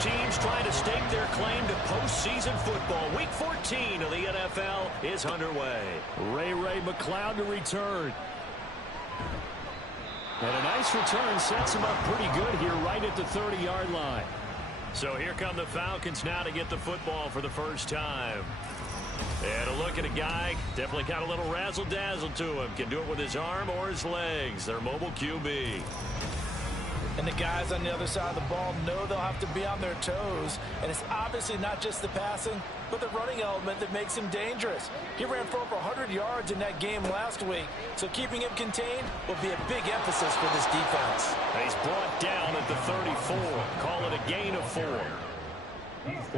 teams trying to stake their claim to postseason football. Week 14 of the NFL is underway. Ray McCloud to return. And a nice return sets him up pretty good here right at the 30-yard line. So here come the Falcons now to get the football for the first time. And a look at a guy, definitely got a little razzle-dazzle to him. Can do it with his arm or his legs. Their mobile QB. And the guys on the other side of the ball know they'll have to be on their toes. And it's obviously not just the passing, but the running element that makes him dangerous. He ran for over 100 yards in that game last week, so keeping him contained will be a big emphasis for this defense. And he's brought down at the 34. Call it a gain of 4.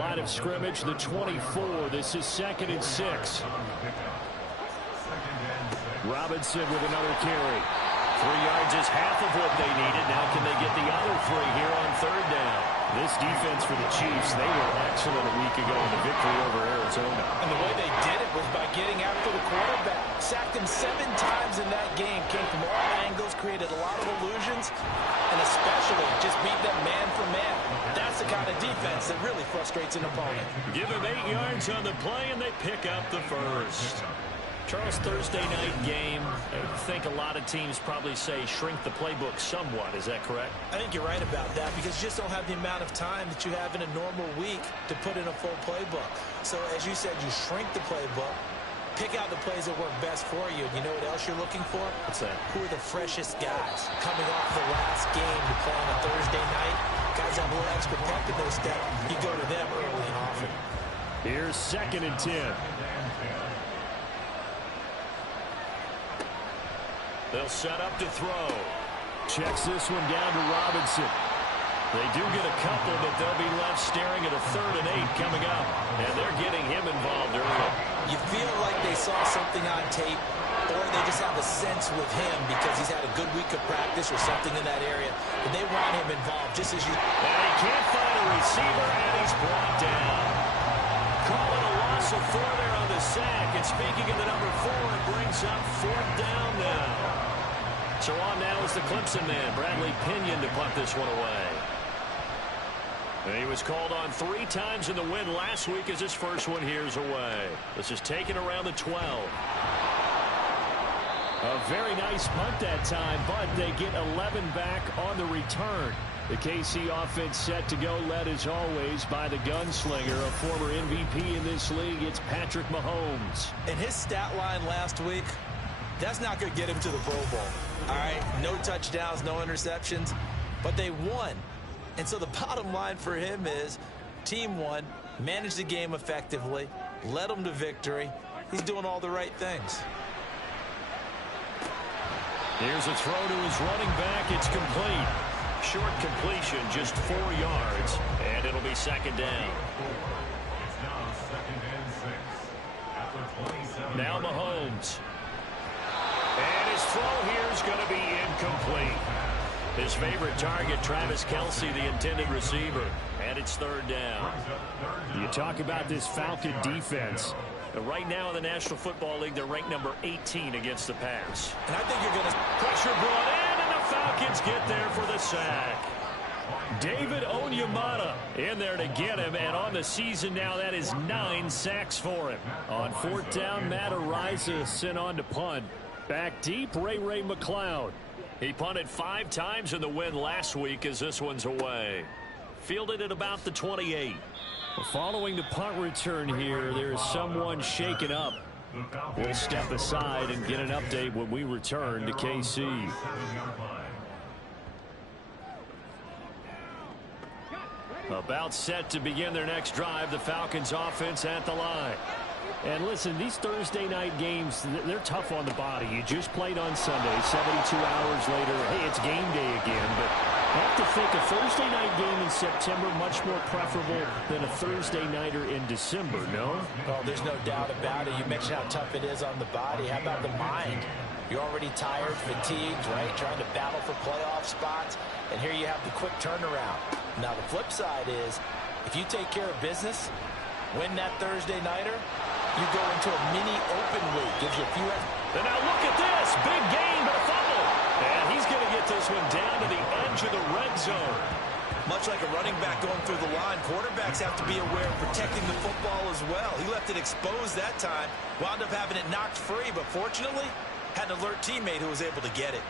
Line of scrimmage, the 24. This is 2nd and 6. Robinson with another carry. 3 yards is half of what they needed. Now can they get the other 3 here on 3rd down? This defense for the Chiefs, they were excellent a week ago in the victory over Arizona. And the way they did it was by getting after the quarterback. Sacked him 7 times in that game. Came from all angles, created a lot of illusions, and especially just beat them man for man. That's the kind of defense that really frustrates an opponent. Give him 8 yards on the play, and they pick up the first. Charles, Thursday night game, I think a lot of teams probably say shrink the playbook somewhat. Is that correct? I think you're right about that because you just don't have the amount of time that you have in a normal week to put in a full playbook. So, as you said, you shrink the playbook, pick out the plays that work best for you. And you know what else you're looking for? What's that? Who are the freshest guys coming off the last game to play on a Thursday night? Guys have a little extra pep in their step. You go to them early and often. Here's 2nd and 10. They'll set up to throw. Checks this one down to Robinson. They do get a couple, but they'll be left staring at a 3rd and 8 coming up. And they're getting him involved early. You feel like they saw something on tape, or they just have a sense with him because he's had a good week of practice or something in that area. And they want him involved just as you... And he can't find a receiver, and he's brought down. Calling a loss of 4 there on the sack. And speaking of the number 4, it brings up 4th down now. So on now is the Clemson man, Bradley Pinion, to punt this one away. And he was called on 3 times in the win last week as his first one here's away. This is taken around the 12. A very nice punt that time, but they get 11 back on the return. The KC offense set to go, led as always by the gunslinger, a former MVP in this league. It's Patrick Mahomes. And his stat line last week, that's not going to get him to the Pro Bowl. All right, no touchdowns, no interceptions, but they won. And so the bottom line for him is team won, managed the game effectively, led them to victory. He's doing all the right things. Here's a throw to his running back. It's complete. Short completion, just 4 yards, and it'll be 2nd down. Now Mahomes. And his throw here is going to be incomplete. His favorite target, Travis Kelce, the intended receiver. And it's 3rd down. You talk about this Falcon defense. Right now in the National Football League, they're ranked number 18 against the pass. And I think you're going to... Pressure brought in, and the Falcons get there for the sack. David Onyemata in there to get him, and on the season now, that is 9 sacks for him. On 4th down, Matt Araiza sent on to punt. Back deep, Ray McCloud. He punted 5 times in the win last week as this one's away. Fielded at about the 28. Following the punt return here, there's someone shaken up. We'll step aside and get an update when we return to KC. About set to begin their next drive, the Falcons offense at the line. And listen, these Thursday night games, they're tough on the body. You just played on Sunday, 72 hours later, hey, it's game day again. But I have to think a Thursday night game in September much more preferable than a Thursday nighter in December, no? Oh, there's no doubt about it. You mentioned how tough it is on the body. How about the mind? You're already tired, fatigued, right? Trying to battle for playoff spots. And here you have the quick turnaround. Now, the flip side is, if you take care of business, win that Thursday nighter, you go into a mini open week. Gives you a few... And now look at this. Big gain, but a fumble. And he's going to get this one down to the edge of the red zone. Much like a running back going through the line, quarterbacks have to be aware of protecting the football as well. He left it exposed that time, wound up having it knocked free, but fortunately, had an alert teammate who was able to get it.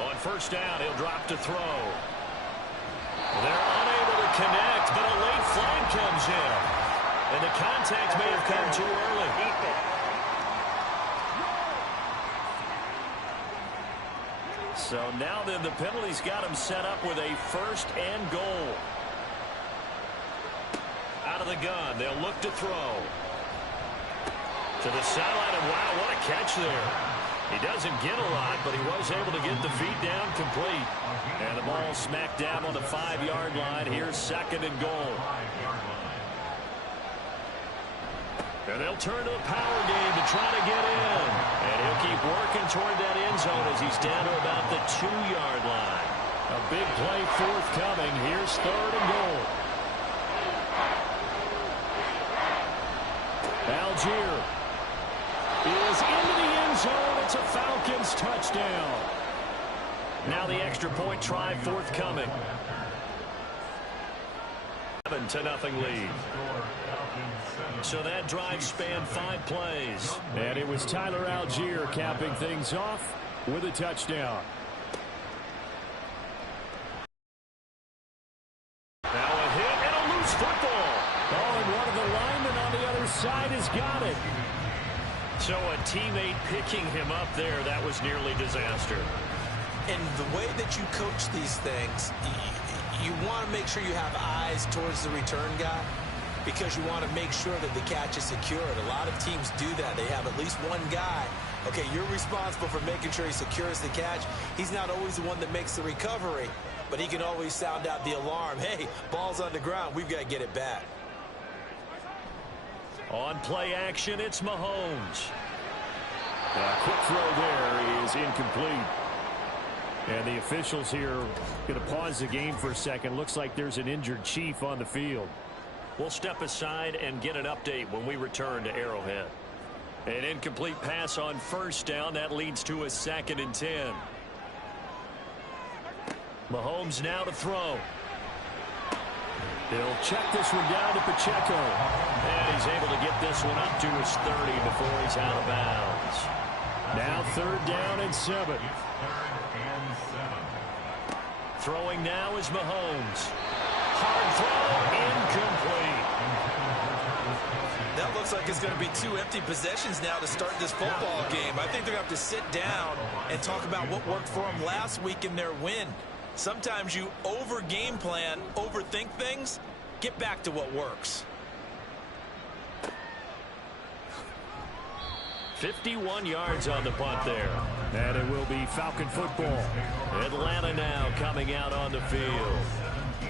On first down, he'll drop to throw. They're unable to connect, but a late flag comes in. And the contact may have come too early. So now then the penalty's got him set up with a first and goal. Out of the gun, they'll look to throw. To the sideline, and wow, what a catch there. He doesn't get a lot, but he was able to get the feet down complete. And the ball smacked down on the 5-yard line. Here's second and goal. And they'll turn to the power game to try to get in. And he'll keep working toward that end zone as he's down to about the 2-yard line. A big play forthcoming. Here's third and goal. Algier is into the end zone. It's a Falcons touchdown. Now the extra point try forthcoming. 7-0 lead. So that drive spanned 5 plays. And it was Tyler Algier capping things off with a touchdown. Now a hit and a loose football. Oh, and one of the linemen on the other side has got it. So a teammate picking him up there, that was nearly disaster. And the way that you coach these things, you want to make sure you have eyes towards the return guy because you want to make sure that the catch is secured. A lot of teams do that. They have at least one guy. Okay, you're responsible for making sure he secures the catch. He's not always the one that makes the recovery, but he can always sound out the alarm. Hey, ball's on the ground. We've got to get it back. On play action, it's Mahomes. A quick throw there is incomplete. And the officials here going to pause the game for a second. Looks like there's an injured Chief on the field. We'll step aside and get an update when we return to Arrowhead. An incomplete pass on first down. That leads to a 2nd and 10. Mahomes now to throw. He'll check this one down to Pacheco. And he's able to get this one up to his 30 before he's out of bounds. Now 3rd down and 7. Throwing now is Mahomes. Hard throw, incomplete. That looks like it's going to be 2 empty possessions now to start this football game. I think they're going to have to sit down and talk about what worked for them last week in their win. Sometimes you over-game plan, overthink things, get back to what works. 51 yards on the punt there. And it will be Falcon football. Atlanta now coming out on the field.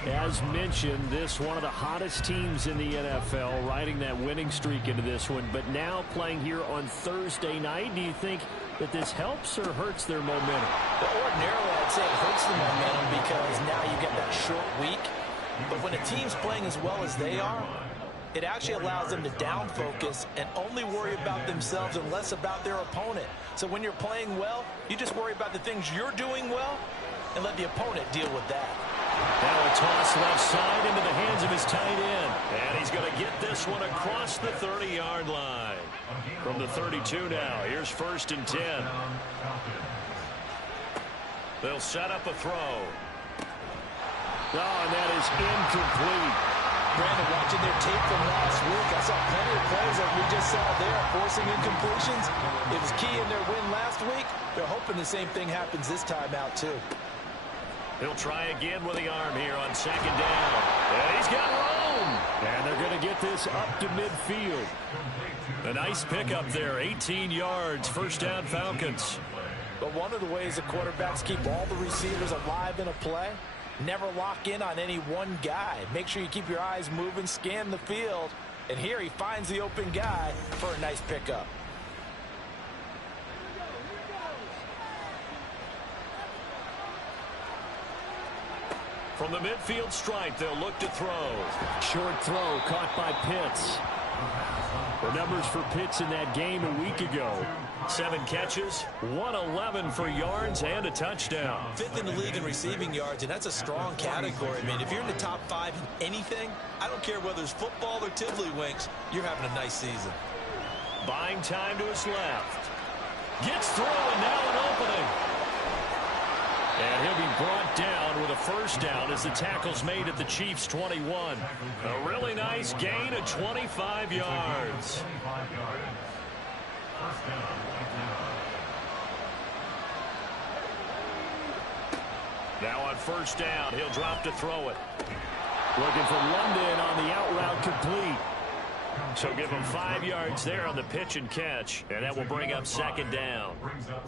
As mentioned, this one of the hottest teams in the NFL, riding that winning streak into this one, but now playing here on Thursday night. Do you think that this helps or hurts their momentum? Ordinarily, I'd say it hurts the momentum because now you get that short week. But when a team's playing as well as they are, it actually allows them to down focus and only worry about themselves and less about their opponent. So when you're playing well, you just worry about the things you're doing well and let the opponent deal with that. Now a toss left side into the hands of his tight end. And he's going to get this one across the 30-yard line. From the 32 now, here's 1st and 10. They'll set up a throw. Oh, and that is incomplete. Brandon, watching their tape from last week, I saw plenty of plays like we just saw there, forcing incompletions. It was key in their win last week. They're hoping the same thing happens this time out, too. He'll try again with the arm here on 2nd down. And he's got room. And they're going to get this up to midfield. A nice pickup there, 18 yards, 1st down Falcons. But one of the ways that quarterbacks keep all the receivers alive in a play, never lock in on any one guy. Make sure you keep your eyes moving, scan the field. And here he finds the open guy for a nice pickup. From the midfield stripe, they'll look to throw. Short throw caught by Pitts. The numbers for Pitts in that game a week ago. 7 catches, 111 for yards, and a touchdown. 5th in the league in receiving yards, and that's a strong category. I mean, if you're in the top 5 in anything, I don't care whether it's football or tiddlywinks, you're having a nice season. Buying time to his left. Gets through, and now an opening. And he'll be brought down with a first down as the tackle's made at the Chiefs' 21. A really nice gain of 25 yards. Now on first down, he'll drop to throw it. Looking for London on the out route complete. So give him 5 yards there on the pitch and catch, and that will bring up second down.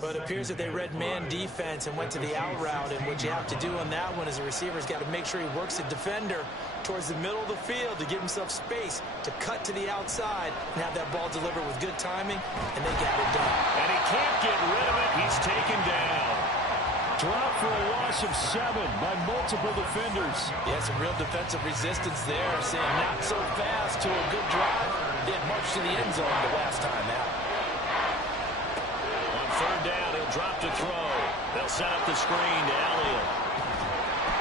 But it appears that they read man defense and went to the out route, and what you have to do on that one is the receiver's got to make sure he works the defender towards the middle of the field to give himself space to cut to the outside and have that ball delivered with good timing, and they got it done. And he can't get rid of it. He's taken down. Drop for a loss of 7 by multiple defenders. Yeah, some real defensive resistance there. Saying not so fast to a good drive. Did march to the end zone the last time out. On third down, he'll drop to throw. They'll set up the screen to Elliott.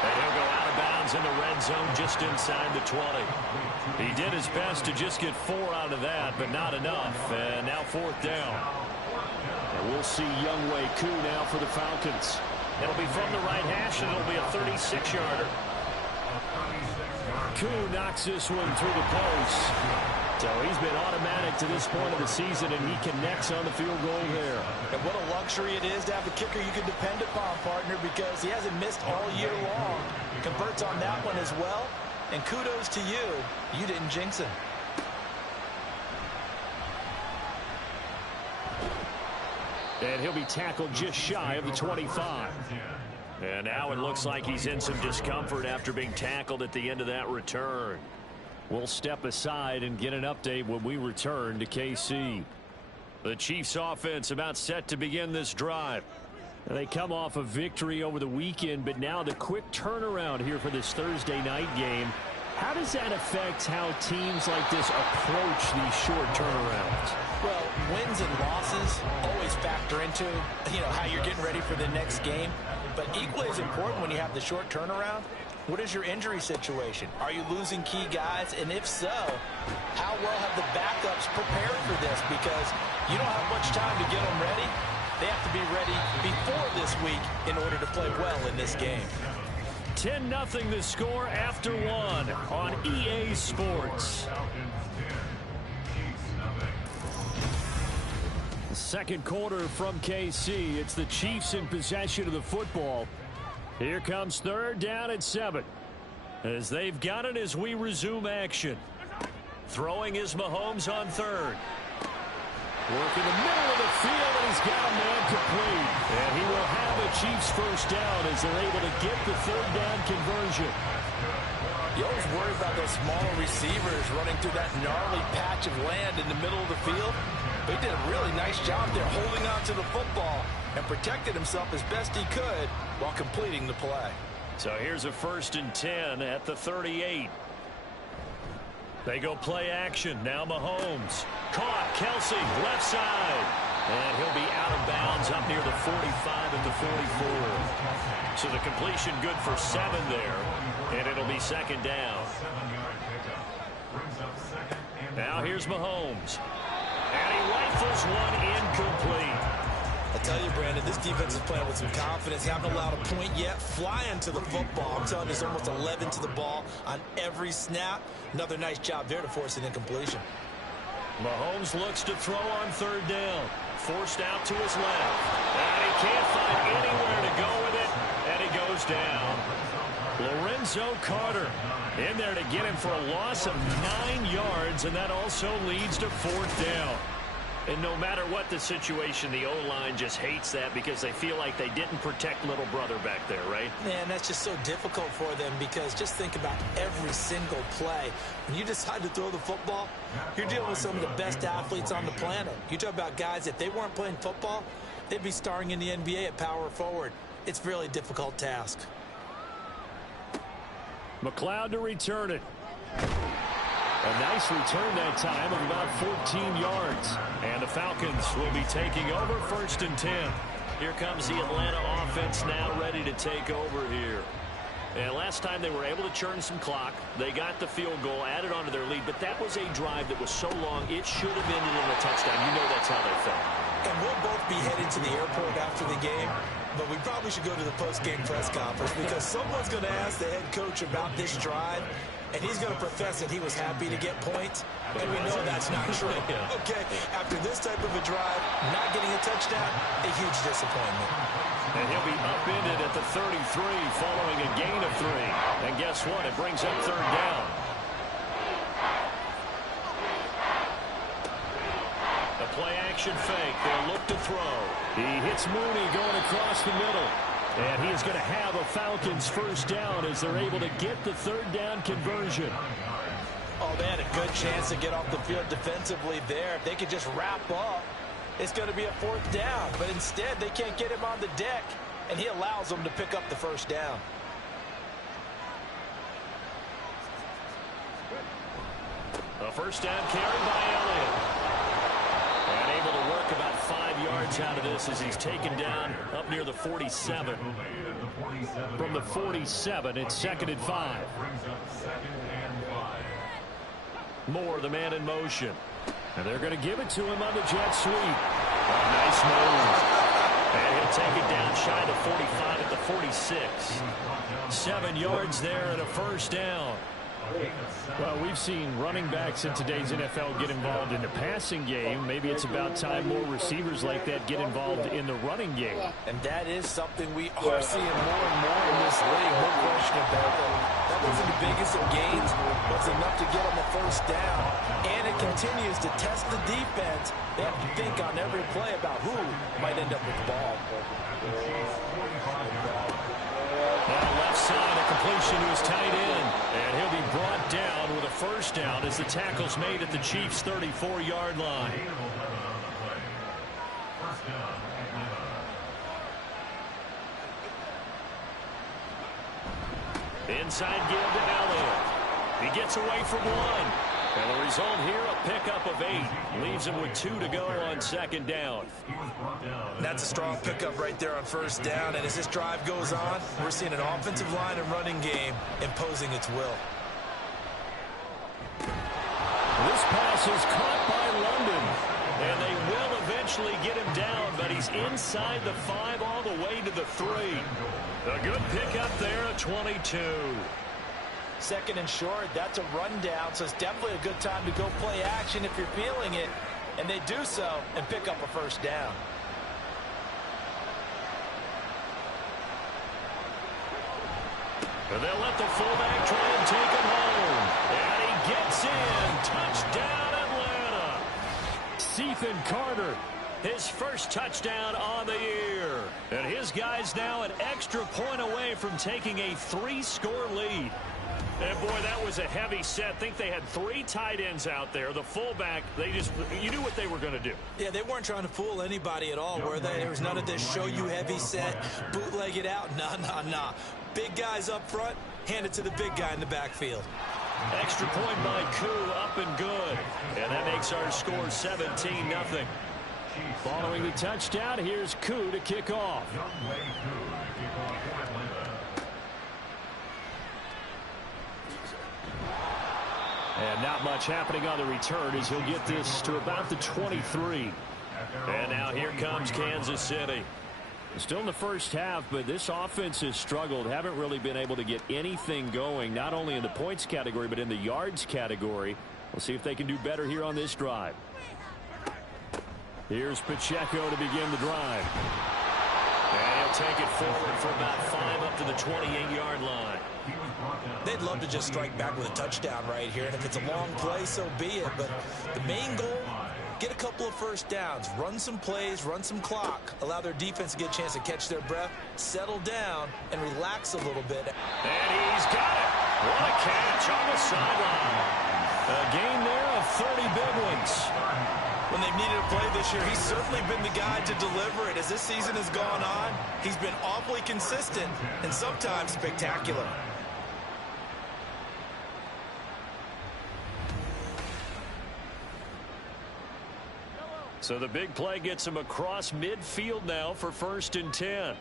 And he'll go out of bounds in the red zone just inside the 20. He did his best to just get 4 out of that, but not enough. And now fourth down. And we'll see Younghoe Koo now for the Falcons. It'll be from the right hash, and it'll be a 36-yarder. Koo knocks this one through the post. So he's been automatic to this point of the season, and he connects on the field goal there. And what a luxury it is to have a kicker you can depend upon, partner, because he hasn't missed all year long. Converts on that one as well. And kudos to you. You didn't jinx him. And he'll be tackled just shy of the 25. And now it looks like he's in some discomfort after being tackled at the end of that return. We'll step aside and get an update when we return to KC. The Chiefs offense about set to begin this drive. They come off a victory over the weekend, but now the quick turnaround here for this Thursday night game. How does that affect how teams like this approach these short turnarounds? Well, wins and losses always factor into, how you're getting ready for the next game. But equally as important when you have the short turnaround, what is your injury situation? Are you losing key guys? And if so, how well have the backups prepared for this? Because you don't have much time to get them ready. They have to be ready before this week in order to play well in this game. 10-0 the score after 1 on EA Sports. Second quarter from KC. It's the Chiefs in possession of the football. Here comes third down and 7. As they've got it as we resume action. Throwing is Mahomes on third. Work in the middle of the field, and he's got a man complete. And he will have a Chiefs first down as they're able to get the third down conversion. You always worry about those smaller receivers running through that gnarly patch of land in the middle of the field. But he did a really nice job there holding on to the football and protected himself as best he could while completing the play. So here's a 1st and 10 at the 38. They go play action. Now Mahomes. Caught. Kelsey, left side. And he'll be out of bounds up near the 45 at the 44. So the completion good for 7 there. And it'll be second down. Now here's Mahomes. And he rifles one incomplete. I tell you, Brandon, this defense is playing with some confidence. Haven't allowed a point yet. Flying to the football. I'm telling you, there's almost 11 to the ball on every snap. Another nice job there to force an incompletion. Mahomes looks to throw on third down. Forced out to his left. And he can't find anywhere to go with it. And he goes down. Lorenzo Carter in there to get him for a loss of 9 yards. And that also leads to fourth down. And no matter what the situation, the O-line just hates that because they feel like they didn't protect little brother back there, right? Man, that's just so difficult for them because just think about every single play. When you decide to throw the football, you're dealing with some of the best athletes on the planet. You talk about guys, if they weren't playing football, they'd be starring in the NBA at power forward. It's a really difficult task. McLeod to return it. A nice return that time of about 14 yards. And the Falcons will be taking over 1st and 10. Here comes the Atlanta offense now ready to take over here. And last time they were able to churn some clock. They got the field goal, added onto their lead. But that was a drive that was so long, it should have ended in a touchdown. You know that's how they felt. And we'll both be headed to the airport after the game. But we probably should go to the post-game press conference because someone's going to ask the head coach about this drive. And he's going to profess that he was happy to get points. And we know that's not true. Okay, after this type of a drive, not getting a touchdown, a huge disappointment. And he'll be upended at the 33 following a gain of 3. And guess what? It brings up 3rd down. The play-action fake. They'll look to throw. He hits Mooney going across the middle. And he is going to have a Falcons 1st down as they're able to get the 3rd down conversion. Oh, they had a good chance to get off the field defensively there. If they could just wrap up, it's going to be a 4th down. But instead, they can't get him on the deck, and he allows them to pick up the 1st down. A 1st down carry by Elliott. And able to work about 5 yards out of this as he's taken down up near the 47. From the 47, it's 2nd and 5. Moore, the man in motion. And they're going to give it to him on the jet sweep. Oh, nice move. And he'll take it down shy of 45 at the 46. 7 yards there and a 1st down. Well, we've seen running backs in today's NFL get involved in the passing game. Maybe it's about time more receivers like that get involved in the running game. And that is something we are seeing more and more in this league. No question about that. That wasn't the biggest of gains, but it's enough to get them a 1st down. And it continues to test the defense. They have to think on every play about who might end up with the ball. Now left side, a completion to his tight end. And he'll be brought down with a 1st down as the tackle's made at the Chiefs' 34-yard line. Inside give to Elliott. He gets away from 1. And the result here, a pickup of 8. Leaves him with 2 to go on 2nd down. That's a strong pickup right there on 1st down. And as this drive goes on, we're seeing an offensive line and running game imposing its will. This pass is caught by London. And they will eventually get him down, but he's inside the 5 all the way to the 3. A good pickup there at 22. 2nd and short, that's a rundown, so it's definitely a good time to go play action if you're feeling it. And they do so and pick up a 1st down. And they'll let the fullback try and take him home. And he gets in. Touchdown, Atlanta. Cethan Carter, his 1st touchdown on the year. And his guys now an extra point away from taking a 3-score lead. And boy, that was a heavy set. I think they had 3 tight ends out there. The fullback, you knew what they were going to do. Yeah, they weren't trying to fool anybody at all, were they? There was none of this show you heavy set, bootleg it out. Nah. Big guys up front, hand it to the big guy in the backfield. Extra point by Koo, up and good. And that makes our score 17-0. Following the touchdown, here's Koo to kick off. And not much happening on the return as he'll get this to about the 23. And now here comes Kansas City. Still in the 1st half, but this offense has struggled. Haven't really been able to get anything going, not only in the points category, but in the yards category. We'll see if they can do better here on this drive. Here's Pacheco to begin the drive. And he'll take it forward for about 5 up to the 28-yard line. They'd love to just strike back with a touchdown right here, and if it's a long play, so be it. But the main goal, get a couple of 1st downs, run some plays, run some clock, allow their defense to get a chance to catch their breath, settle down, and relax a little bit. And he's got it. What a catch on the sideline. A gain there of 30 big ones. When they've needed a play this year, he's certainly been the guy to deliver it. As this season has gone on, he's been awfully consistent and sometimes spectacular. So the big play gets him across midfield now for 1st and 10.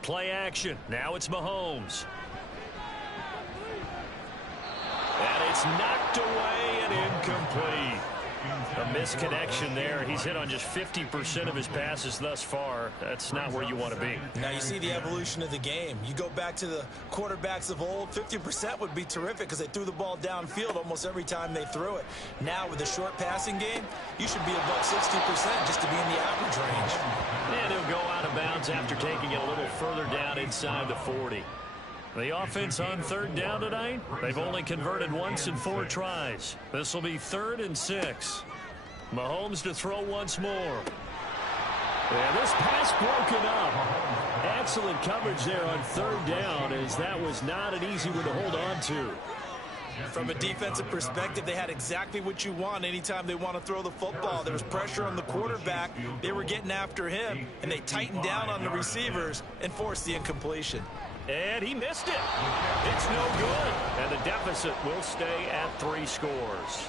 Play action. Now it's Mahomes. And it's knocked away and incomplete. A misconnection there. He's hit on just 50% of his passes thus far. That's not where you want to be. Now you see the evolution of the game. You go back to the quarterbacks of old, 50% would be terrific because they threw the ball downfield almost every time they threw it. Now with the short passing game, you should be above 60% just to be in the average range. And he'll go out of bounds after taking it a little further down inside the 40. The offense on 3rd down tonight, they've only converted once in 4 tries. This will be 3rd and 6. Mahomes to throw once more. Yeah, this pass broken up. Excellent coverage there on 3rd down, as that was not an easy one to hold on to. From a defensive perspective, they had exactly what you want anytime they want to throw the football. There was pressure on the quarterback. They were getting after him, and they tightened down on the receivers and forced the incompletion. And he missed it. It's no good. And the deficit will stay at 3 scores.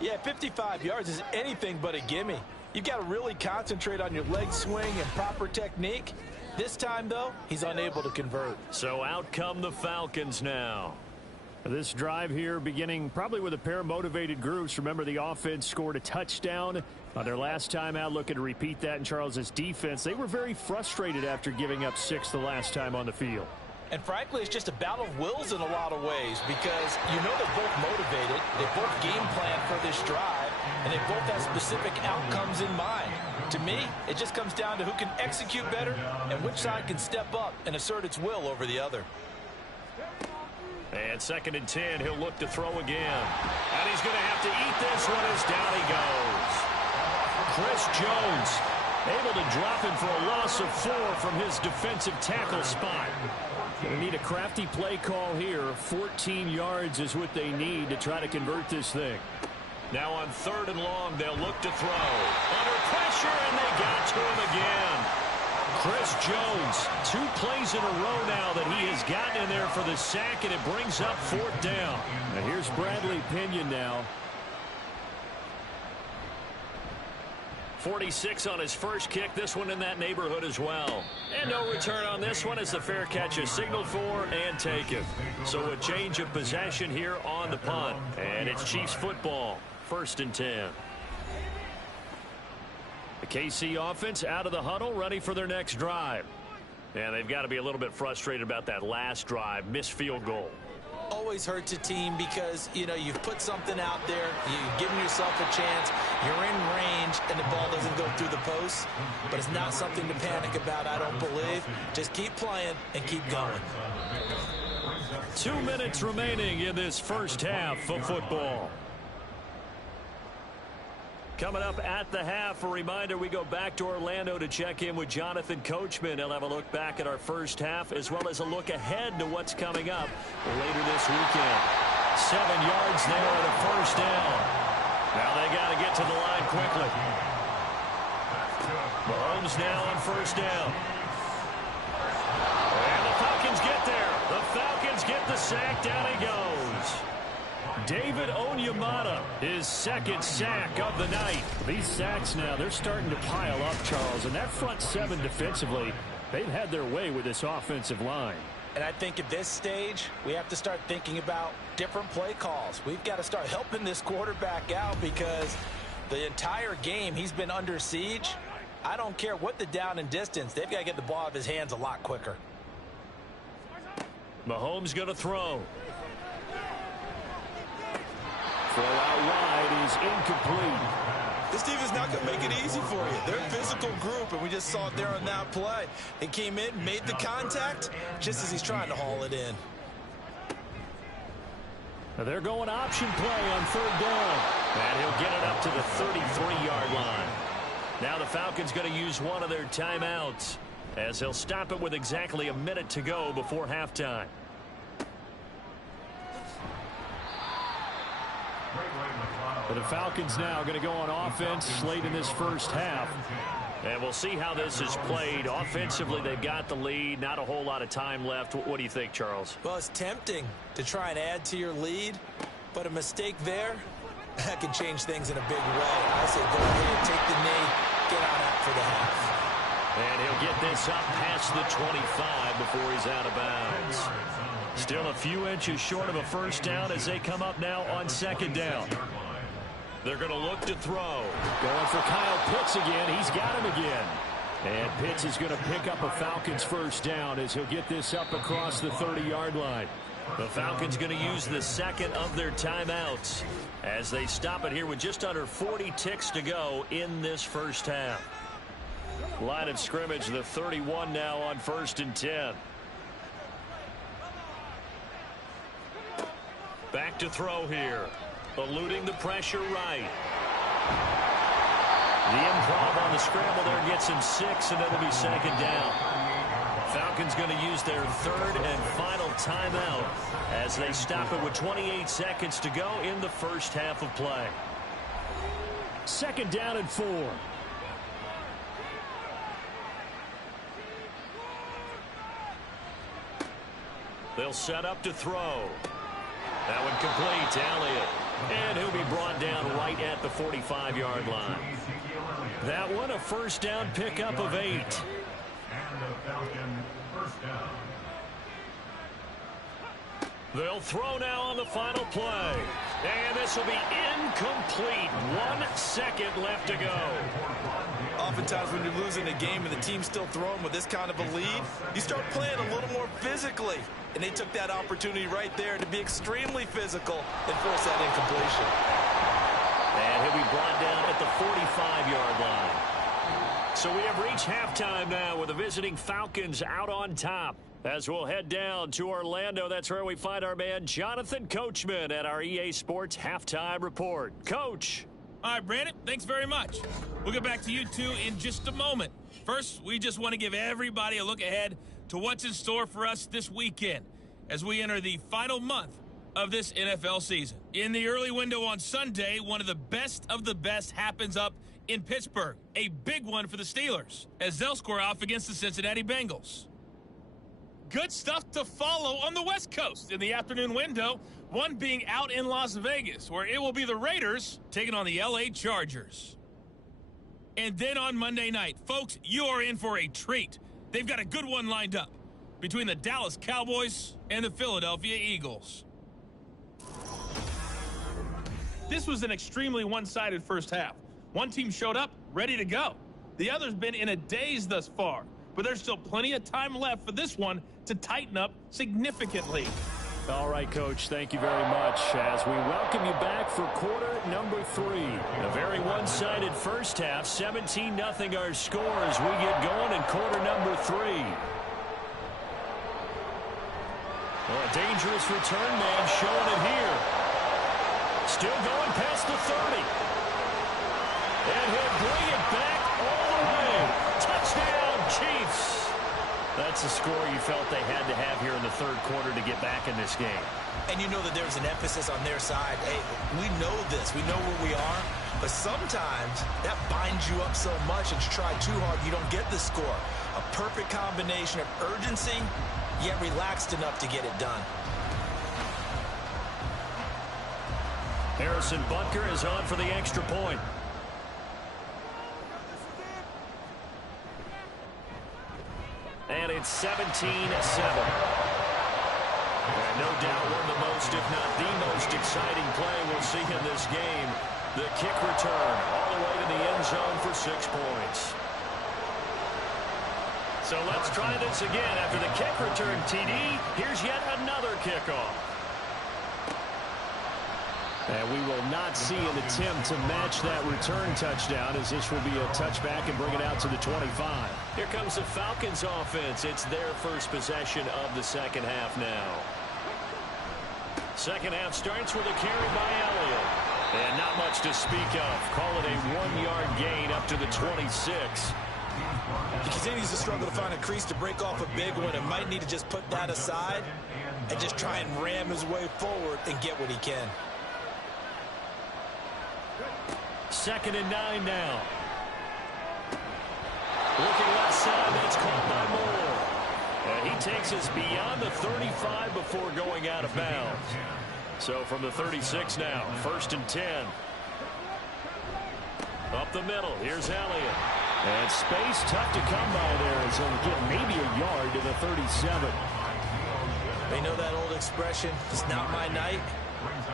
Yeah, 55 yards is anything but a gimme. You've got to really concentrate on your leg swing and proper technique. This time, though, he's unable to convert. So out come the Falcons now. This drive here beginning probably with a pair of motivated groups. Remember, the offense scored a touchdown on their last time out. Looking to repeat that in Charles's defense. They were very frustrated after giving up 6 the last time on the field. And frankly, it's just a battle of wills in a lot of ways because you know they're both motivated. They both game plan for this drive, and they both have specific outcomes in mind. To me, it just comes down to who can execute better and which side can step up and assert its will over the other. And 2nd and 10, he'll look to throw again. And he's going to have to eat this one as down he goes. Chris Jones able to drop him for a loss of 4 from his defensive tackle spot. They need a crafty play call here. 14 yards is what they need to try to convert this thing. Now on 3rd and long, they'll look to throw. Under pressure, and they got to him again. Chris Jones, 2 plays in a row now that he has gotten in there for the sack, and it brings up 4th down. Now here's Bradley Pinion now. 46 on his first kick. This one in that neighborhood as well. And no return on this one as the fair catch is signaled for and taken. So a change of possession here on the punt. And it's Chiefs football. 1st and 10. The KC offense out of the huddle, ready for their next drive. And they've got to be a little bit frustrated about that last drive. Missed field goal. Always hurts a team because, you know, you've put something out there, you've given yourself a chance, you're in range, and the ball doesn't go through the post. But it's not something to panic about, I don't believe. Just keep playing and keep going. 2 minutes remaining in this first half of football. Coming up at the half, a reminder, we go back to Orlando to check in with Jonathan Coachman. He'll have a look back at our first half as well as a look ahead to what's coming up later this weekend. 7 yards there and a 1st down. Now they got to get to the line quickly. Mahomes now on 1st down. And the Falcons get there. The Falcons get the sack. Down he goes. David Onyemata, his 2nd sack of the night. These sacks now, they're starting to pile up, Charles. And that front 7 defensively, they've had their way with this offensive line. And I think at this stage, we have to start thinking about different play calls. We've got to start helping this quarterback out because the entire game he's been under siege. I don't care what the down and distance. They've got to get the ball out of his hands a lot quicker. Mahomes going to throw. Throw out wide is incomplete. This defense not going to make it easy for you. They're a physical group, and we just saw it there on that play. They came in, made the contact, just as he's trying to haul it in. They're going option play on 3rd down. And he'll get it up to the 33-yard line. Now the Falcons going to use one of their timeouts as he'll stop it with exactly a minute to go before halftime. But the Falcons now going to go on offense late in this first half. And we'll see how this is played. Offensively, they've got the lead. Not a whole lot of time left. What do you think, Charles? Well, it's tempting to try and add to your lead. But a mistake there, that can change things in a big way. I say go ahead, take the knee, get on out for the half. And he'll get this up past the 25 before he's out of bounds. Still a few inches short of a first down as they come up now on second down. They're going to look to throw. Going for Kyle Pitts again. He's got him again. And Pitts is going to pick up a Falcons first down as he'll get this up across the 30-yard line. The Falcons going to use the second of their timeouts as they stop it here with just under 40 ticks to go in this first half. Line of scrimmage, the 31 now on 1st and 10. Back to throw here. Eluding the pressure right. The improv on the scramble there gets him 6, and it'll be second down. Falcons going to use their third and final timeout as they stop it with 28 seconds to go in the first half of play. Second down and 4. They'll set up to throw. That one complete to Elliott. And he'll be brought down right at the 45-yard line. That one a first down pickup of 8. And the Falcon first down. They'll throw now on the final play. And this will be incomplete. 1 second left to go. Oftentimes when you're losing a game and the team's still throwing with this kind of a lead, you start playing a little more physically. And they took that opportunity right there to be extremely physical and force that incompletion. And he'll be brought down at the 45-yard line. So we have reached halftime now with the visiting Falcons out on top. As we'll head down to Orlando, that's where we find our man Jonathan Coachman at our EA Sports Halftime Report. Coach. All right, Brandon, thanks very much. We'll get back to you two in just a moment. First, we just want to give everybody a look ahead to what's in store for us this weekend as we enter the final month of this NFL season. In the early window on Sunday, one of the best happens up in Pittsburgh. A big one for the Steelers as they'll square off against the Cincinnati Bengals. Good stuff to follow on the West Coast in the afternoon window, one being out in Las Vegas, where it will be the Raiders taking on the LA Chargers. And then on Monday night, folks, you are in for a treat. They've got a good one lined up between the Dallas Cowboys and the Philadelphia Eagles. This was an extremely one-sided first half. One team showed up, ready to go. The other's been in a daze thus far, but there's still plenty of time left for this one to tighten up significantly. All right, Coach, thank you very much as we welcome you back for quarter number 3. A very one-sided first half, 17-0 our score as we get going in quarter number 3. Well, a dangerous return man showing it here. Still going past the 30. And he'll bring it back all the way. Touchdown, Chiefs. That's the score you felt they had to have here in the third quarter to get back in this game. And you know that there's an emphasis on their side. Hey, we know this. We know where we are. But sometimes that binds you up so much and you try too hard, you don't get the score. A perfect combination of urgency, yet relaxed enough to get it done. Harrison Butker is on for the extra point. And it's 17-7. And no doubt one of the most, if not the most exciting play we'll see in this game. The kick return all the way to the end zone for 6 points. So let's try this again. After the kick return, TD, here's yet another kickoff. And we will not see an attempt to match that return touchdown as this will be a touchback and bring it out to the 25. Here comes the Falcons offense. It's their first possession of the second half now. Second half starts with a carry by Elliott. And not much to speak of. Call it a 1-yard gain up to the 26. He continues to struggle to find a crease to break off a big one and might need to just put that aside and just try and ram his way forward and get what he can. 2nd and 9 now. Looking left side, that's caught by Moore. And he takes us beyond the 35 before going out of bounds. So from the 36 now, 1st and 10. Up the middle, here's Elliott. And space tough to come by there. It's going to get maybe a yard to the 37. They know that old expression, it's not my night.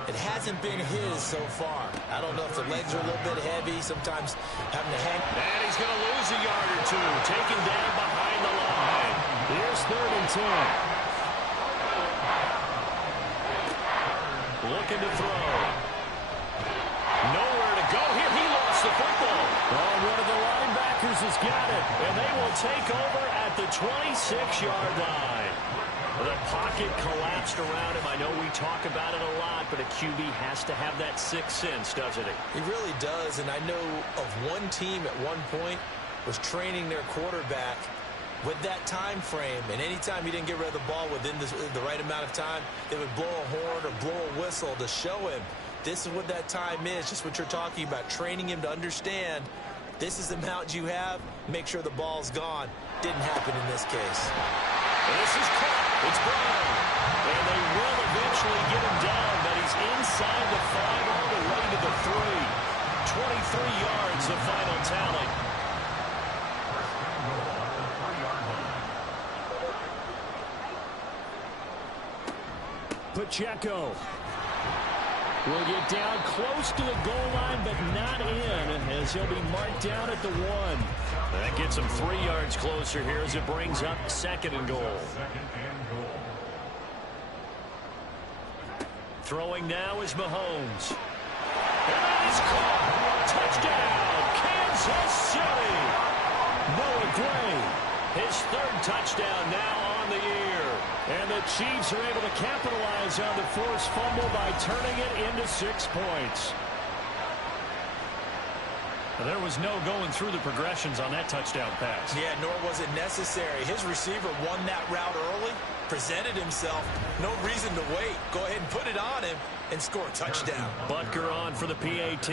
It hasn't been his so far. I don't know if the legs are a little bit heavy, sometimes having to hang. And he's going to lose a yard or two, taken down behind the line. Here's 3rd and 10. Looking to throw. Nowhere to go here. He lost the football. Oh, one of the linebackers has got it. And they will take over at the 26-yard line. The pocket collapsed around him. I know we talk about it a lot, but a QB has to have that sixth sense, doesn't he? He really does, and I know of one team at one point was training their quarterback with that time frame, and anytime he didn't get rid of the ball within the right amount of time, they would blow a horn or blow a whistle to show him this is what that time is, just what you're talking about, training him to understand this is the amount you have, make sure the ball's gone. Didn't happen in this case. And this is caught. It's Brown. And they will eventually get him down, but he's inside the 5 all the way to the 3. 23 yards, the final tally. Pacheco will get down close to the goal line, but not in, as he'll be marked down at the 1. That gets him 3 yards closer here as it brings up 2nd and goal. Throwing now is Mahomes. And that is caught. Touchdown, Kansas City. Noah Gray, his 3rd touchdown now on the year. And the Chiefs are able to capitalize on the forced fumble by turning it into 6 points. There was no going through the progressions on that touchdown pass. Yeah, nor was it necessary. His receiver won that route early, presented himself. No reason to wait. Go ahead and put it on him and score a touchdown. Butker on for the PAT.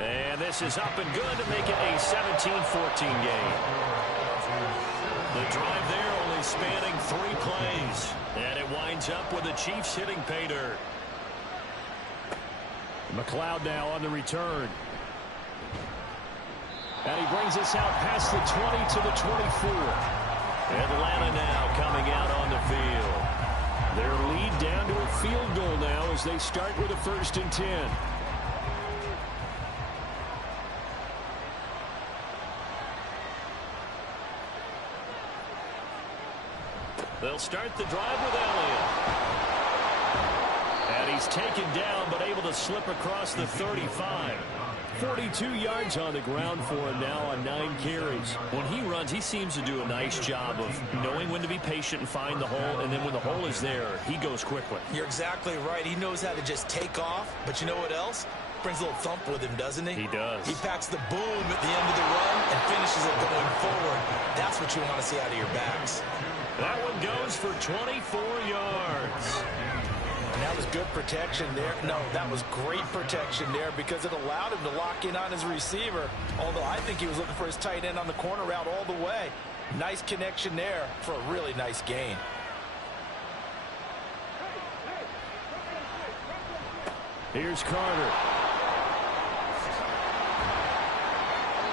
And this is up and good to make it a 17-14 game. The drive there only spanning 3 plays. And it winds up with the Chiefs hitting pay dirt. McLeod now on the return. And he brings us out past the 20 to the 24. Atlanta now coming out on the field. Their lead down to a field goal now as they start with a 1st and 10. They'll start the drive with Elliott. And he's taken down, but able to slip across the 35. 42 yards on the ground for him now on 9 carries. When he runs, he seems to do a nice job of knowing when to be patient and find the hole, and then when the hole is there, he goes quickly. You're exactly right. He knows how to just take off, but you know what else? Brings a little thump with him, doesn't he? He does. He packs the boom at the end of the run and finishes it going forward. That's what you want to see out of your backs. That one goes for 24 yards. And that was good protection there. No, that was great protection there because it allowed him to lock in on his receiver. Although I think he was looking for his tight end on the corner route all the way. Nice connection there for a really nice gain. Here's Carter.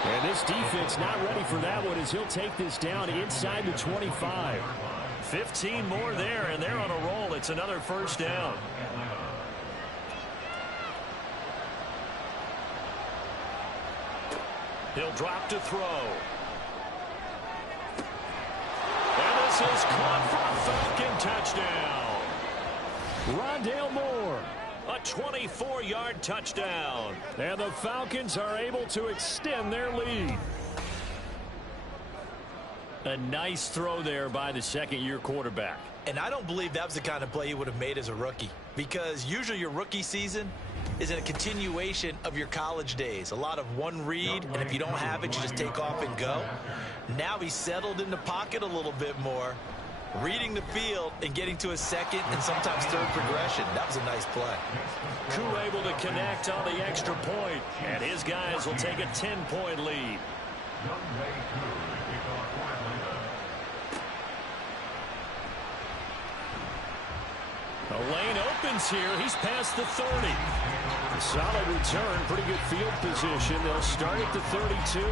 And this defense not ready for that one as he'll take this down inside the 25. 15 more there, and they're on a roll. It's another 1st down. He'll drop to throw. And this is caught for a Falcon touchdown. Rondale Moore. A 24-yard touchdown. And the Falcons are able to extend their lead. A nice throw there by the 2nd-year quarterback. And I don't believe that was the kind of play he would have made as a rookie. Because usually your rookie season is a continuation of your college days. A lot of one read, and if you don't have it, you just take off and go. Now he's settled in the pocket a little bit more, reading the field and getting to a 2nd and sometimes 3rd progression. That was a nice play. Koo able to connect on the extra point, and his guys will take a 10-point lead. A lane opens here. He's past the 30. A solid return. Pretty good field position. They'll start at the 32.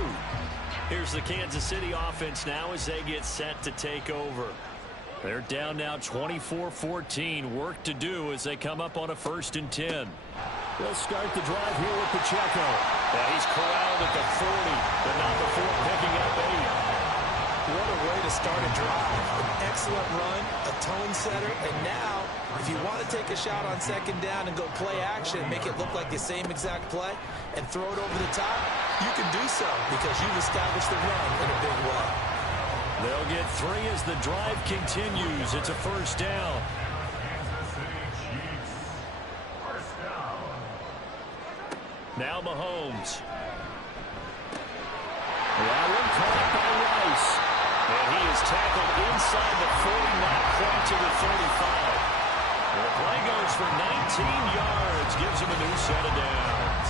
Here's the Kansas City offense now as they get set to take over. They're down now 24-14. Work to do as they come up on a 1st and 10. They'll start the drive here with Pacheco. Yeah, he's corralled at the 40, but not before picking up 8. What a way to start a drive. An excellent run, a tone setter, and now, if you want to take a shot on 2nd down and go play action, make it look like the same exact play, and throw it over the top, you can do so because you've established the run in a big way. They'll get 3 as the drive continues. It's a 1st down. Now Mahomes. Allen caught by Rice. And he is tackled inside the 40, not quite to the 35. The play goes for 19 yards. Gives him a new set of downs.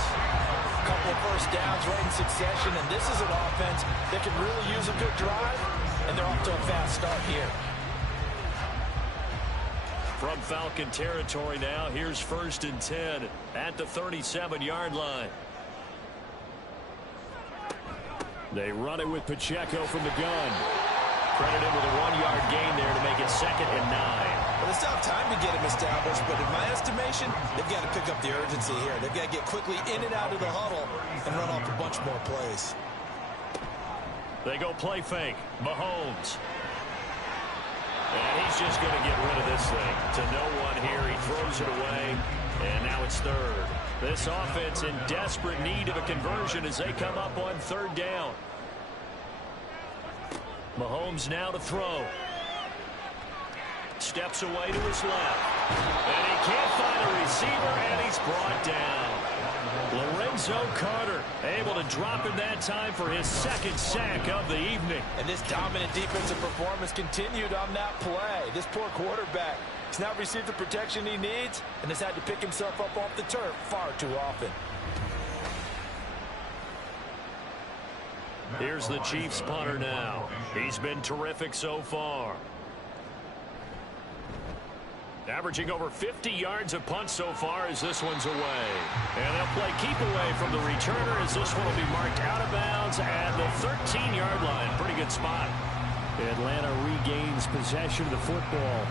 A couple of 1st downs right in succession, and this is an offense that can really use a good drive, and they're off to a fast start here. From Falcon territory now, here's 1st and 10 at the 37-yard line. They run it with Pacheco from the gun. Credit him with a 1-yard gain there to make it 2nd and 9. Well, they still have time to get him established, but in my estimation, they've got to pick up the urgency here. They've got to get quickly in and out of the huddle and run off a bunch more plays. They go play fake. Mahomes. And he's just going to get rid of this thing to no one here. He throws it away, and now it's 3rd. This offense in desperate need of a conversion as they come up on 3rd down. Mahomes now to throw. Steps away to his left. And he can't find a receiver, and he's brought down. Lorenzo Carter able to drop in that time for his 2nd sack of the evening. And this dominant defensive performance continued on that play. This poor quarterback has not received the protection he needs and has had to pick himself up off the turf far too often. Here's the Chiefs punter now. He's been terrific so far. Averaging over 50 yards of punt so far as this one's away. And they'll play keep away from the returner as this one will be marked out of bounds at the 13-yard line. Pretty good spot. Atlanta regains possession of the football.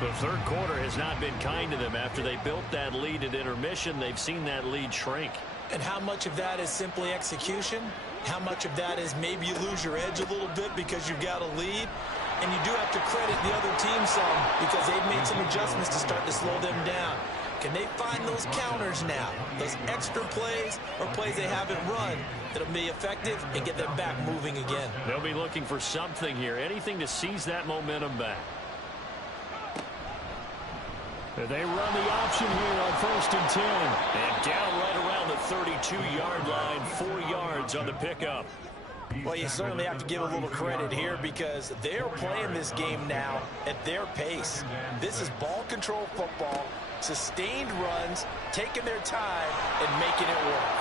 The 3rd quarter has not been kind to them. After they built that lead at intermission, they've seen that lead shrink. And how much of that is simply execution? How much of that is maybe you lose your edge a little bit because you've got a lead? And you do have to credit the other team some because they've made some adjustments to start to slow them down. Can they find those counters now, those extra plays or plays they haven't run that'll be effective and get them back moving again? They'll be looking for something here, anything to seize that momentum back. They run the option here on 1st and 10. And down right around the 32-yard line, 4 yards on the pickup. Well, you certainly have to give a little credit here because they're playing this game now at their pace. This is ball control football, sustained runs, taking their time, and making it work.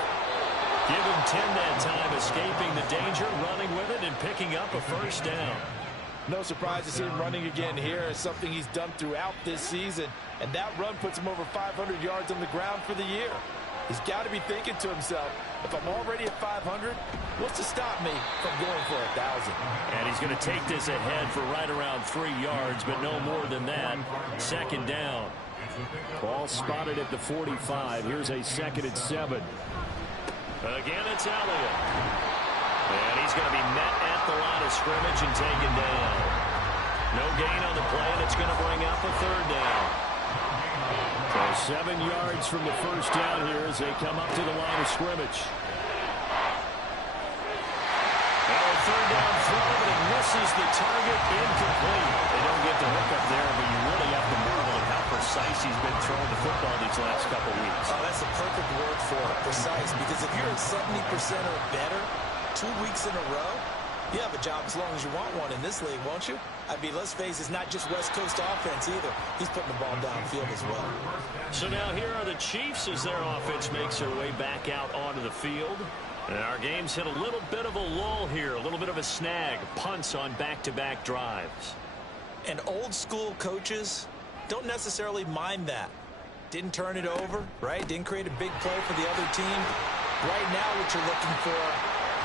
Give him 10 that time, escaping the danger, running with it, and picking up a 1st down. No surprise to see him running again here. It's something he's done throughout this season, and that run puts him over 500 yards on the ground for the year. He's got to be thinking to himself, if I'm already at 500, what's to stop me from going for 1,000? And he's going to take this ahead for right around 3 yards, but no more than that. 2nd down. Ball spotted at the 45. Here's a 2nd and 7. Again, it's Elliott. And he's going to be met at the line of scrimmage and taken down. No gain on the play, and it's going to bring up a 3rd down. So 7 yards from the 1st down here as they come up to the line of scrimmage. Now a 3rd down throw, but it misses the target, incomplete. They don't get the hook up there, but you really have to marvel at how precise he's been throwing the football these last couple weeks. Oh, that's the perfect word for it, precise, because if you're at 70% or better 2 weeks in a row, you have a job as long as you want one in this league, won't you? I mean, let's face it, it's not just West Coast offense either. He's putting the ball downfield as well. So now here are the Chiefs as their offense makes their way back out onto the field. And our game's hit a little bit of a lull here, a little bit of a snag. Punts on back-to-back drives. And old school coaches don't necessarily mind that. Didn't turn it over, right? Didn't create a big play for the other team. Right now what you're looking for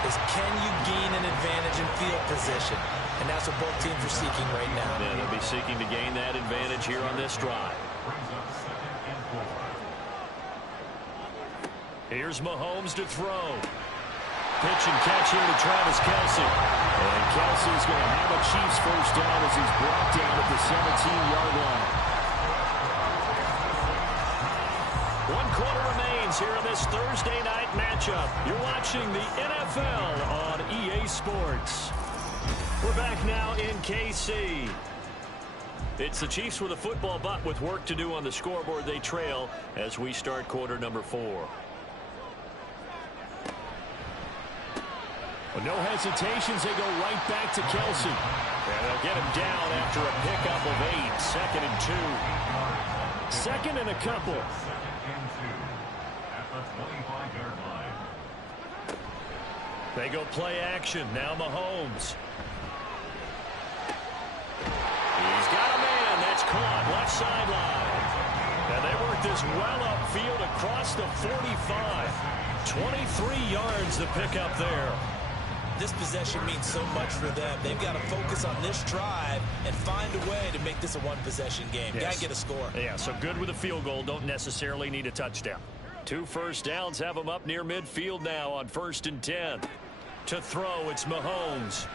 is can you gain an advantage in field position? And that's what both teams are seeking right now. Yeah, they'll be seeking to gain that advantage here on this drive. Here's Mahomes to throw. Pitch and catch here to Travis Kelce. And Kelce's going to have a Chiefs first down as he's brought down at the 17-yard line. 1 quarter remains here in this Thursday night matchup. You're watching the NFL on EA Sports. We're back now in KC. It's the Chiefs with a football, but with work to do on the scoreboard. They trail as we start quarter number 4. Well, no hesitations. They go right back to Kelce. And they'll get him down after a pickup of 8. 2nd and 2. 2nd and a couple. They go play action. Now Mahomes. He's got a man. That's caught. Left sideline. And they work this well upfield across the 45. 23 yards the pickup there. This possession means so much for them. They've got to focus on this drive and find a way to make this a one-possession game. Yes. Got to get a score. Yeah, so good with a field goal. Don't necessarily need a touchdown. 2 first downs have them up near midfield now on 1st and 10. To throw, it's Mahomes.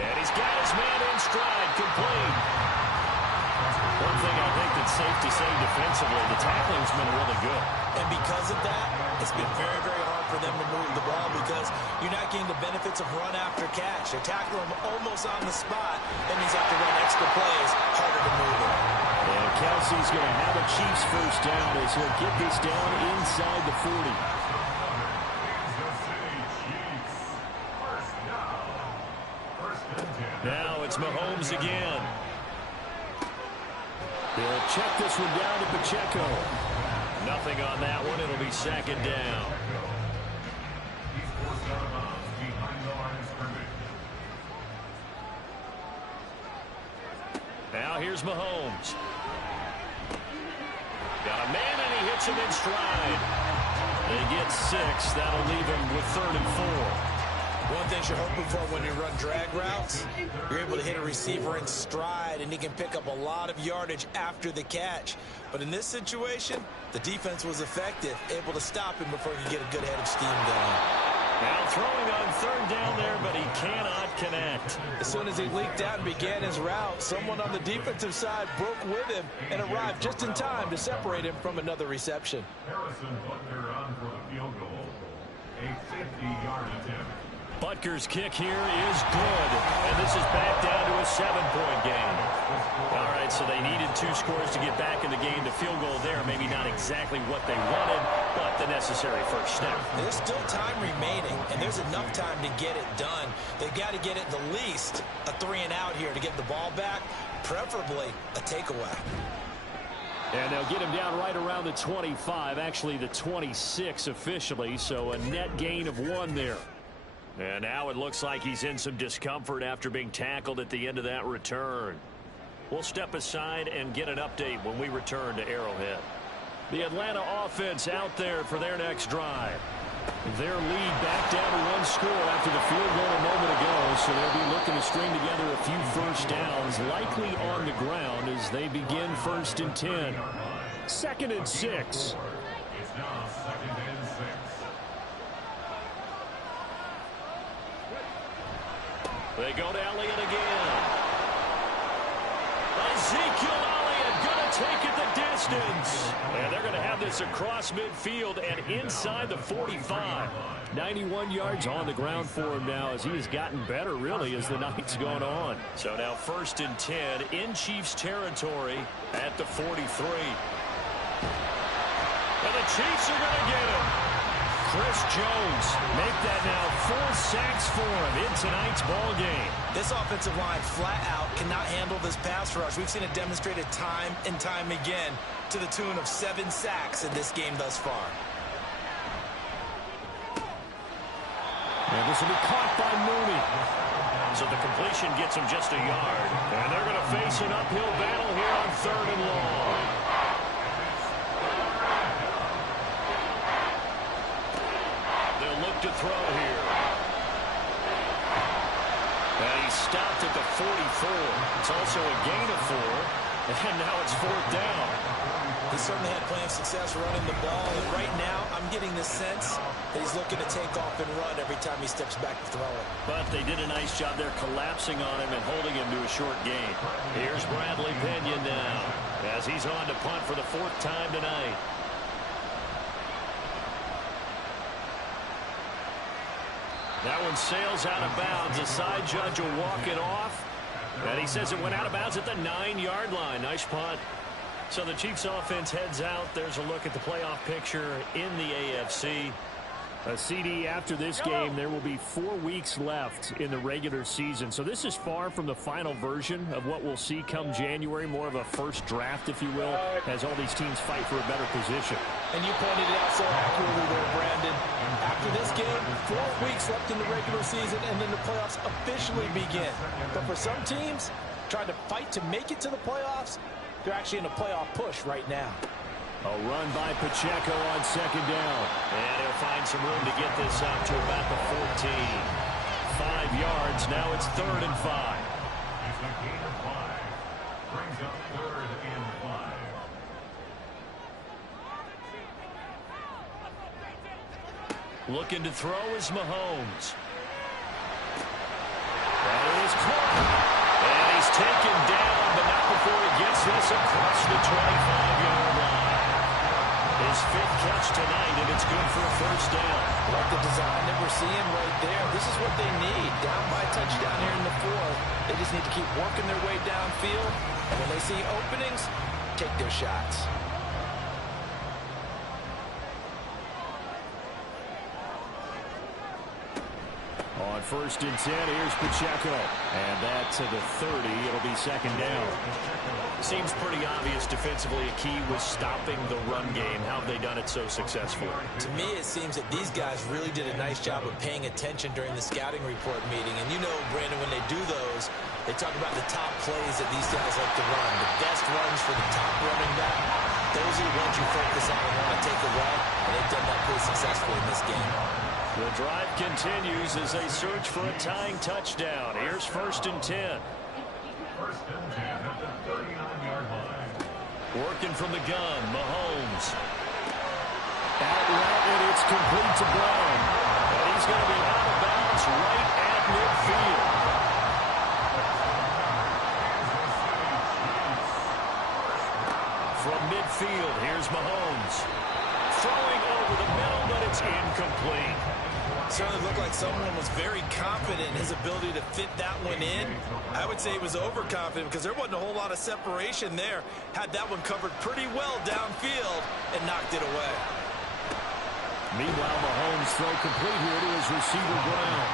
And he's got his man in stride, complete. One thing I think that's safe to say defensively, the tackling's been really good. And because of that, it's been very, very hard for them to move the ball because you're not getting the benefits of run after catch. They tackle him almost on the spot. That means you have to run extra plays, harder to move him. And Kelce's going to have a Chiefs first down as he'll get this down inside the 40. Now it's Mahomes again. They'll check this one down to Pacheco. Nothing on that one. It'll be 2nd down. He's forced out of bounds behind the line of scrimmage. Now here's Mahomes. Got a man and he hits him in stride. They get 6. That'll leave him with 3rd and 4. One thing you're hoping for when you run drag routes, you're able to hit a receiver in stride, and he can pick up a lot of yardage after the catch. But in this situation, the defense was effective, able to stop him before he could get a good head of steam going. Now throwing on 3rd down there, but he cannot connect. As soon as he leaked out and began his route, someone on the defensive side broke with him and arrived just in time to separate him from another reception. Harrison Butker on for the field goal. A 50-yard attempt. Butker's kick here is good, and this is back down to a 7-point game. All right, so they needed 2 scores to get back in the game. The field goal there, maybe not exactly what they wanted, but the necessary first step. There's still time remaining, and there's enough time to get it done. They've got to get it the least a 3-and-out here to get the ball back, preferably a takeaway. And they'll get him down right around the 25, actually the 26 officially, so a net gain of 1 there. And now it looks like he's in some discomfort after being tackled at the end of that return. We'll step aside and get an update when we return to Arrowhead. The Atlanta offense out there for their next drive. Their lead back down to 1 score after the field goal a moment ago, so they'll be looking to string together a few first downs, likely on the ground as they begin 1st and 10. 2nd and 6. It's now 2nd and 6. They go to Elliott again. Ezekiel Elliott going to take it the distance. And they're going to have this across midfield and inside the 45. 91 yards on the ground for him now as he has gotten better, really, as the night's gone on. So now 1st and 10 in Chiefs territory at the 43. And the Chiefs are going to get him. Chris Jones make that now 4 sacks for him in tonight's ball game. This offensive line flat out cannot handle this pass rush. We've seen it demonstrated time and time again to the tune of 7 sacks in this game thus far. And this will be caught by Mooney. so the completion gets him just a yard. And they're going to face an uphill battle here on 3rd and long. They'll look to throw here. And he stopped at the 44. It's also a gain of 4. And now it's 4th down. He certainly had plenty of success running the ball. And right now, I'm getting the sense that he's looking to take off and run every time he steps back to throw it. But they did a nice job there collapsing on him and holding him to a short gain. Here's Bradley Pinion now as he's on to punt for the 4th time tonight. That one sails out of bounds. The side judge will walk it off. And he says it went out of bounds at the 9-yard line. Nice punt. So the Chiefs offense heads out. There's a look at the playoff picture in the AFC. A CD after this game, there will be 4 weeks left in the regular season. So this is far from the final version of what we'll see come January, more of a first draft, if you will, as all these teams fight for a better position. And you pointed it out so accurately there, Brandon. After this game, 4 weeks left in the regular season, and then the playoffs officially begin. But for some teams, trying to fight to make it to the playoffs, they're actually in a playoff push right now. A run by Pacheco on 2nd down. And he'll find some room to get this up to about the 14. 5 yards. Now it's 3rd and 5. It's a gain of 5. Brings up 3rd and 5. Looking to throw is Mahomes. That is caught. And he's taken down, but not before he gets this across the 25-yard line. His 5th catch tonight, and it's good for a 1st down. Like the design that we're seeing right there, this is what they need. Down by a touchdown here in the 4th. They just need to keep working their way downfield. And when they see openings, take their shots. On 1st and 10, here's Pacheco. And that to the 30. It'll be 2nd down. Seems pretty obvious defensively. A key was stopping the run game. How have they done it so successfully? To me, it seems that these guys really did a nice job of paying attention during the scouting report meeting. And you know, Brandon, when they do those, they talk about the top plays that these guys like to run. The best runs for the top running back. Those are the ones you focus on and want to take away. And they've done that pretty successfully in this game. The drive continues as they search for a tying touchdown. Here's 1st and 10. 1st and 10 at the 39-yard line. Working from the gun, Mahomes. Out route, and it's complete to Brown. And he's going to be out of bounds right at midfield. From midfield, here's Mahomes. Throwing over the middle, but it's incomplete. Certainly looked like someone was very confident in his ability to fit that one in. I would say he was overconfident because there wasn't a whole lot of separation there. Had that one covered pretty well downfield and knocked it away. Meanwhile, Mahomes throw complete here to his receiver, Brown.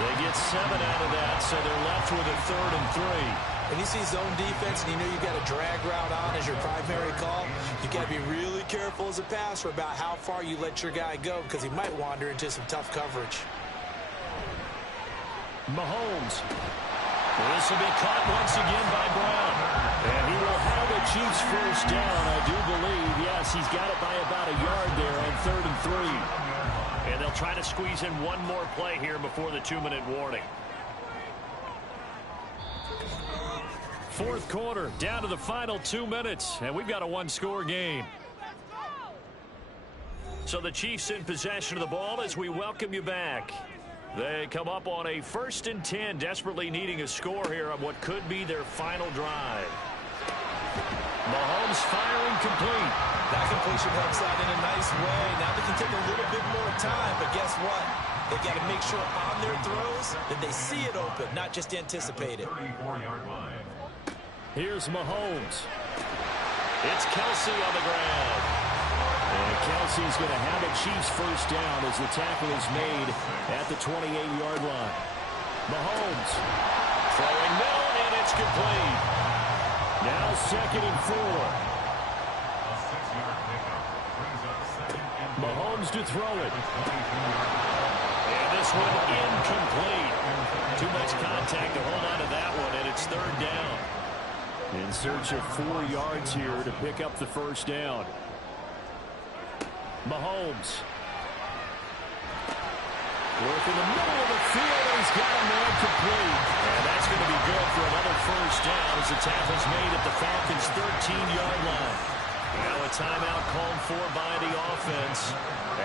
They get 7 out of that, so they're left with a 3rd and 3. When you see zone defense and you know you've got a drag route on as your primary call, you've got to be really careful as a passer about how far you let your guy go because he might wander into some tough coverage. Mahomes. This will be caught once again by Brown. And he will have a Chiefs 1st down, I do believe. Yes, he's got it by about a yard there on 3rd and 3. And they'll try to squeeze in one more play here before the 2-minute warning. 4th quarter, down to the final 2 minutes, and we've got a 1-score game. So the Chiefs in possession of the ball as we welcome you back. They come up on a 1st and 10, desperately needing a score here on what could be their final drive. Mahomes firing complete. That completion helps out in a nice way. Now they can take a little bit more time, but guess what? They got to make sure on their throws that they see it open, not just anticipate it. 34-yard line. Here's Mahomes. It's Kelsey on the ground. And Kelsey's going to have a Chiefs 1st down as the tackle is made at the 28-yard line. Mahomes throwing middle, and it's complete. Now 2nd and 4. A 6-yard pickup brings up 2nd and 4. Mahomes to throw it. At the 22-yard line. And this one incomplete. Too much contact to hold on to that one, and it's third down. In search of 4 yards here to pick up the first down. Mahomes. Work in the middle of the field, and he's got a man complete. And that's going to be good for another first down as the tackle's made at the Falcons' 13-yard line. Now a timeout called for by the offense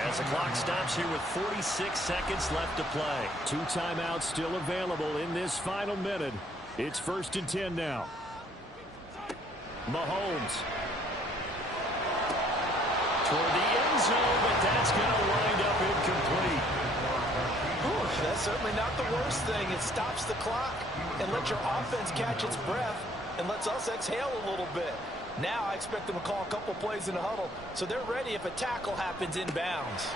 as the clock stops here with 46 seconds left to play. 2 timeouts still available in this final minute. It's 1st and 10 now. Mahomes. Toward the end zone, but that's going to wind up incomplete. Ooh, that's certainly not the worst thing. It stops the clock and lets your offense catch its breath and lets us exhale a little bit. Now I expect them to call a couple plays in the huddle, so they're ready if a tackle happens inbounds.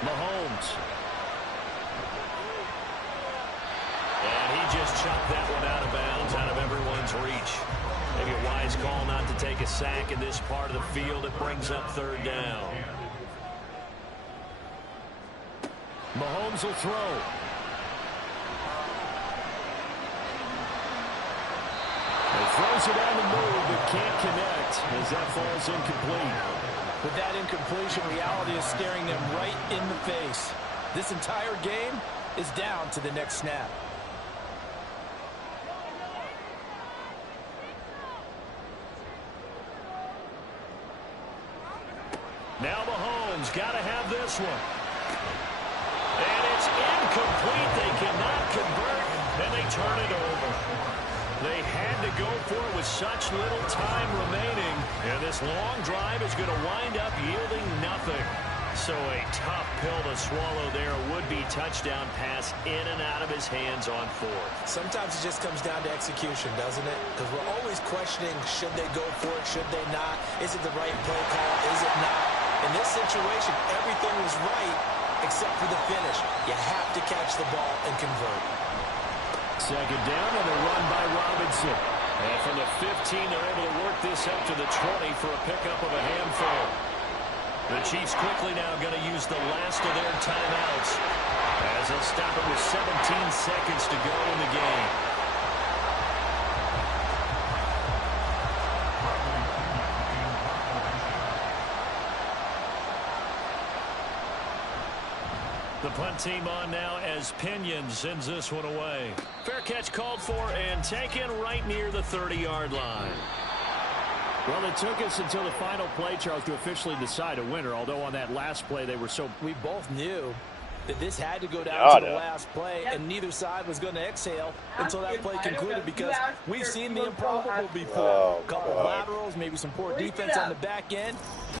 Mahomes. And he just chucked that one out of bounds, out of everyone's reach. Maybe a wise call not to take a sack in this part of the field. It brings up third down. Mahomes will throw. He throws it on the move, but can't connect as that falls incomplete. With that incompletion, reality is staring them right in the face. This entire game is down to the next snap. Now Mahomes got to have this one. And it's incomplete. They cannot convert, and they turn it over. They had to go for it with such little time remaining. And this long drive is going to wind up yielding nothing. So a tough pill to swallow there. A would-be touchdown pass in and out of his hands on 4th. Sometimes it just comes down to execution, doesn't it? Because we're always questioning, should they go for it, should they not? Is it the right play call, is it not? In this situation, everything was right except for the finish. You have to catch the ball and convert. Second down and a run by Robinson. And from the 15, they're able to work this up to the 20 for a pickup of a handful. The Chiefs quickly now going to use the last of their timeouts as they'll stop it with 17 seconds to go in the game. The punt team on now as Pinion sends this one away. Fair catch called for and taken right near the 30-yard line. Well, it took us until the final play, Charles, to officially decide a winner, although on that last play they were so... We both knew that this had to go down to the last play, and neither side was going to exhale until that play concluded because we've seen the improbable before. A couple of laterals, maybe some poor defense on the back end.